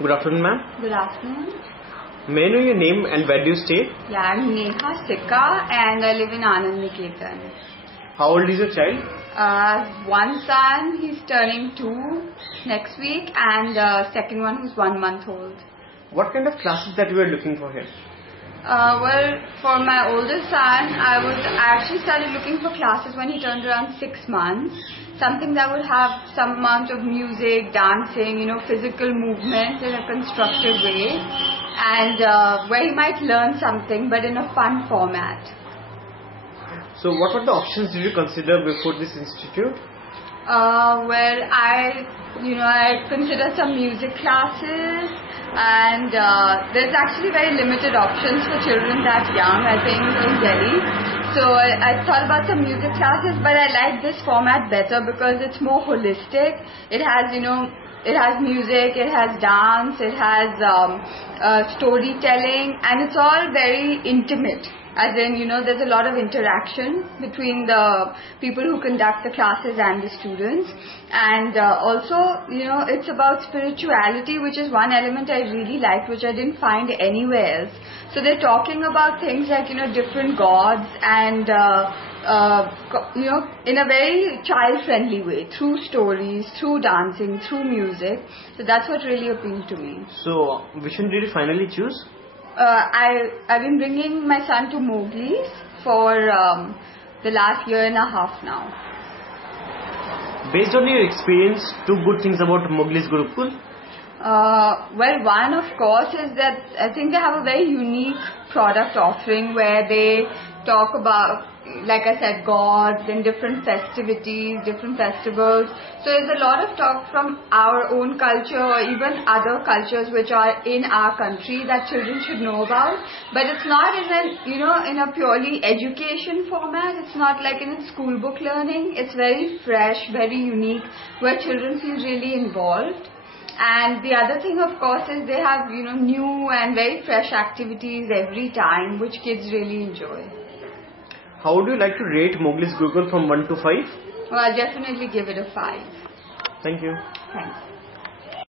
Good afternoon, ma'am. Good afternoon. May I know your name and where do you stay? Yeah, I'm Neha Sikka and I live in Anand Niketan. How old is your child? One son, he's turning 2 next week, and second one who's 1 month old. What kind of classes that you are looking for him? Well, for my older son, I actually started looking for classes when he turned around 6 months. Something that would have some amount of music, dancing, physical movement in a constructive way, and where he might learn something, but in a fun format. So what were the options did you consider before this institute? Well, I considered some music classes, and there's actually very limited options for children that young, I think, in Delhi. So I thought about some music classes, but I like this format better because it's more holistic. It has, it has music, it has dance, it has storytelling, and it's all very intimate. As in, there's a lot of interaction between the people who conduct the classes and the students. And also, it's about spirituality, which is one element I really liked, which I didn't find anywhere else. So they're talking about things like, different gods and, in a very child-friendly way, through stories, through dancing, through music. So that's what really appealed to me. So, which one did you finally choose? I've been bringing my son to Mowgli's for the last year and a half now. Based on your experience, 2 good things about Mowgli's Gurukul? Well, one of course is that I think they have a very unique product offering where they talk about, like I said, gods and different festivities, different festivals. So there's a lot of talk from our own culture or even other cultures which are in our country that children should know about. But it's not in a purely education format. It's not like in a school book learning. It's very fresh, very unique, where children feel really involved. And the other thing, of course, is they have, new and very fresh activities every time, which kids really enjoy. How would you like to rate Mowgli's Gurukul from 1 to 5? Well, I'll definitely give it a 5. Thank you. Thanks.